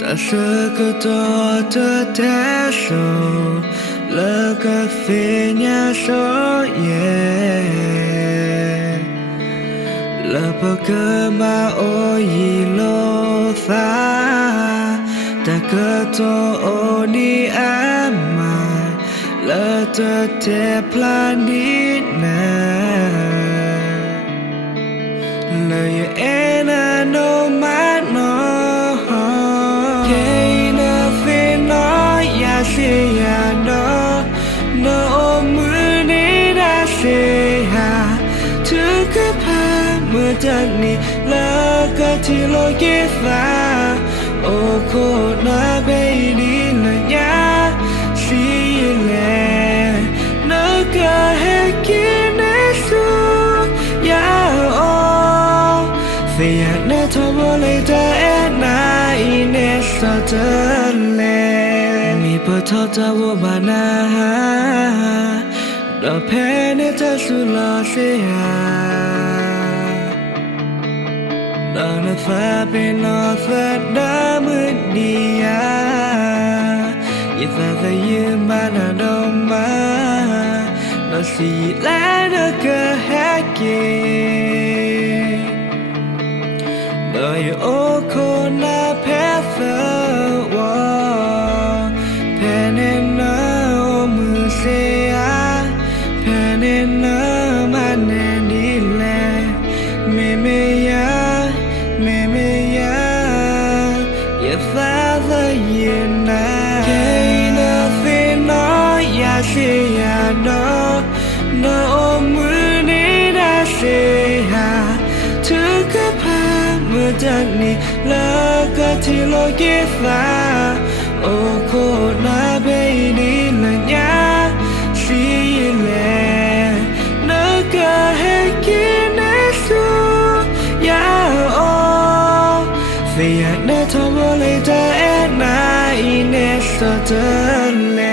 Tasakata tatasho Laka finya so yeah Lapa kema oyi lo tha Takato oni ama Lata te planina La ya ena no mano Kaina fino ya se ya no No muni da se ha Tukapa mutani la kati lo kifa Oko na baby la ya Si le Naka hekine su Ya o Fia na tomole ta ena ine satale Mi patata wo bana Da pene ta sula se ya Da na fa pe na fa da mudia Ifa fa yumana do ma No si la na ka hake No you oko na petha wa Penina o musea Penina manendile Memeya Ya father yena Kaina fino ya se ya no No muni da se ha Tukapa mutani la kati lo kifa Oko na baby la nya Si le Naka hekine su Ya o Fia na tomole ta ena ine satale